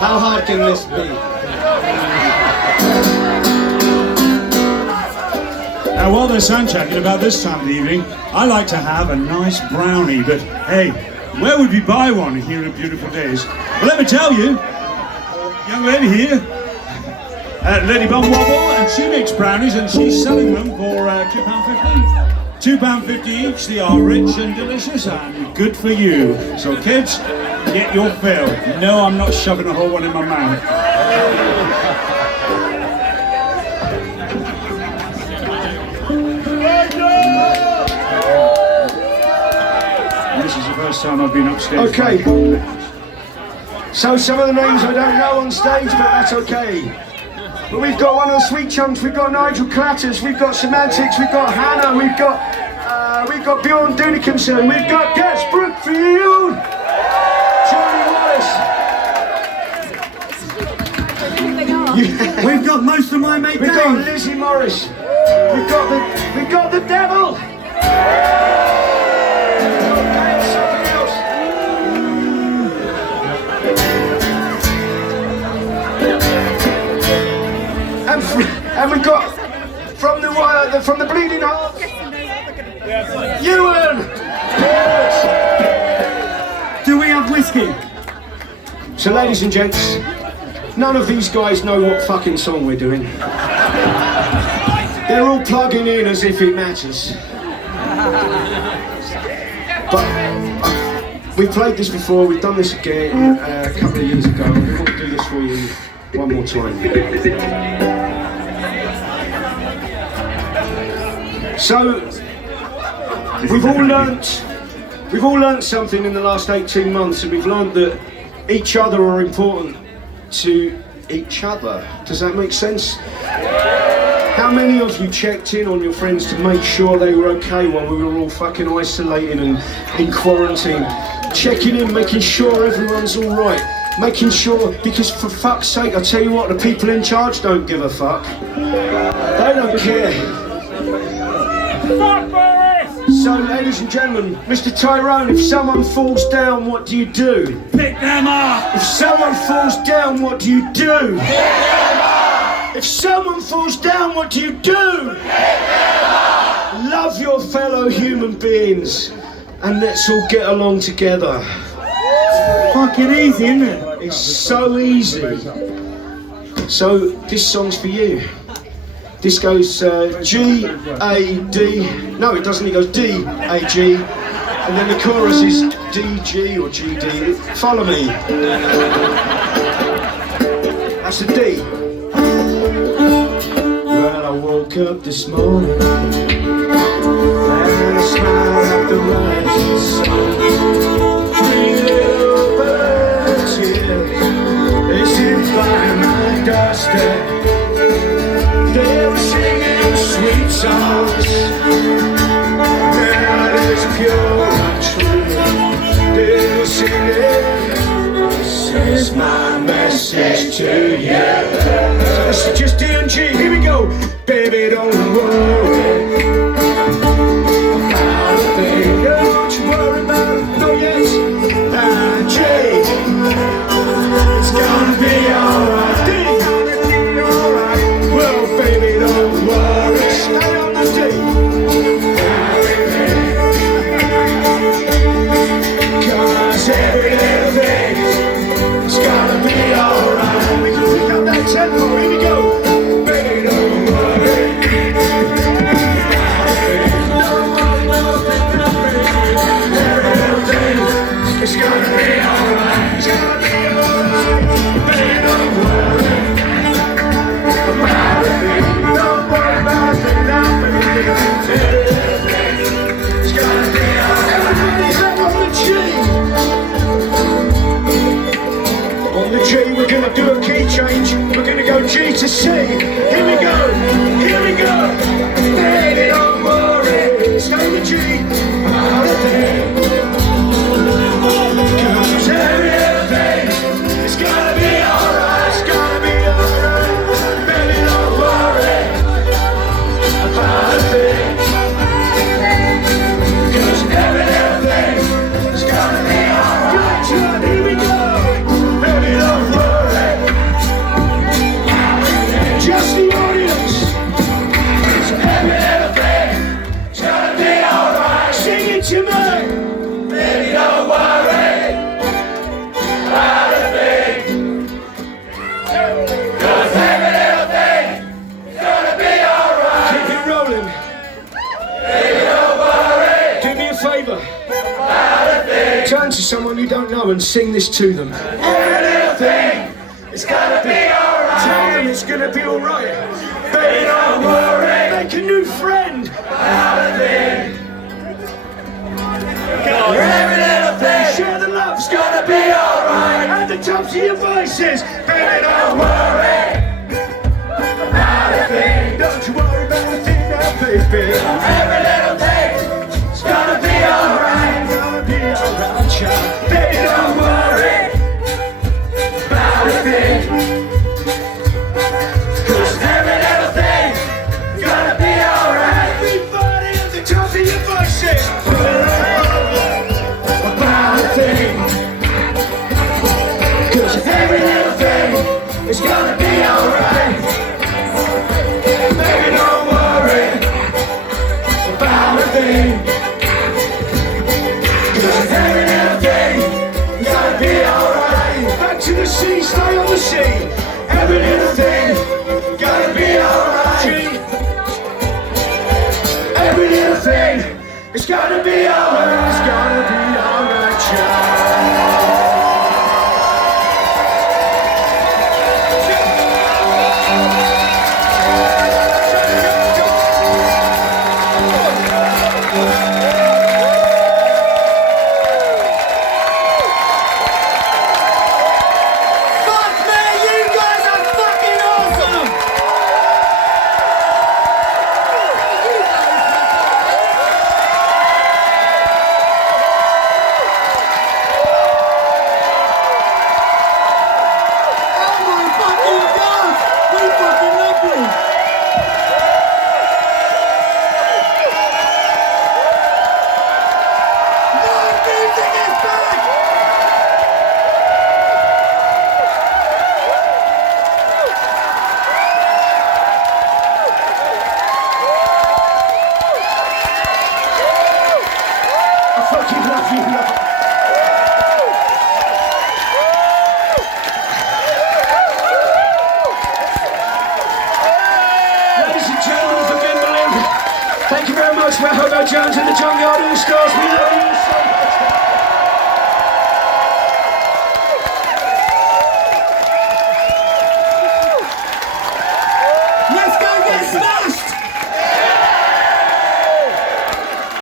How hard can this be? Now, while they're sound checking about this time of the evening, I like to have a nice brownie, but hey, where would we buy one here in beautiful days? Well, let me tell you, young lady here, Lady Bum Wobble, and she makes brownies and she's selling them for £2.50. £2.50 each. They are rich and delicious and good for you. So kids, get your fill. No, I'm not shoving a whole one in my mouth. This is the first time I've been upstairs. Okay. So some of the names I don't know on stage, but that's okay. But we've got one on Sweet Chunks, we've got Nigel Clatters, we've got Semantics, we've got Hannah, we've got Bjorn Dunikinson, we've got Gats Brookfield, Charlie Wallace. We've got most of my mate. We've got Lizzie Morris. We've got the devil. And we've got from the Bleeding Heart, Ewan. Do we have whiskey? So, ladies and gents, none of these guys know what fucking song we're doing. They're all plugging in as if it matters. But we've played this before. We've done this again a couple of years ago. We want to do this for you one more time. So, we've all learnt something in the last 18 months, and we've learnt that each other are important to each other. Does that make sense? How many of you checked in on your friends to make sure they were okay while we were all fucking isolating and in quarantine? Checking in, making sure everyone's all right. Making sure, because for fuck's sake, I tell you what, the people in charge don't give a fuck. They don't care. So, ladies and gentlemen, Mr. Tyrone, if someone falls down, what do you do? Pick them up! If someone falls down, what do you do? Pick them up! If someone falls down, what do you do? Pick them up! Love your fellow human beings, and let's all get along together. Fucking easy, isn't it? It's so easy. So, this song's for you. This goes G, A, D. No, it doesn't. It goes D, A, G. And then the chorus is D, G or G, D. Follow me. That's a D. Well, I woke up this morning and I smiled at the rising sun. Three little birds here, they sit by my doorstep. They were singing sweet songs. God is pure and true. They were singing, this is my message to you. So this is just D and G, here we go. Baby, don't worry about a thing. Don't you worry about it, no yes. And G, it's gonna be alright. D, gonna be alright. Well, baby, don't worry, stay on the D. Cause every little thing is gonna be alright. We can pick up that tempo, here we go. Baby, don't worry. Turn to someone you don't know and sing this to them. Every little thing, it's gonna be alright. Tell them it's gonna be alright. Baby, don't worry. Make a new friend. About a thing. Every little thing, share the love's gonna be alright. At the tops of your voices, baby, don't worry. About a thing. Don't you worry about a thing now, baby. Every little thing, it's gonna be alright. Gonna be alright, child. Baby, don't worry about a thing. 'Cause every little thing is gonna be alright. Everybody at the top of your voices, about a thing. 'Cause every little thing is gonna be alright. Baby, don't worry about a thing. 'Cause every little thing is gonna be alright. Back to the sea, stay on the sea. Every little thing gonna be alright. Every little thing is gonna be alright. It's gonna be alright, child. Fuck me, you guys are fucking awesome! Oh my fucking god! We fucking love you! Live music is back! I fucking love you, lot. Ladies and gentlemen from Wimbledon, thank you very much. We're Hobo Jones in the Junkyard.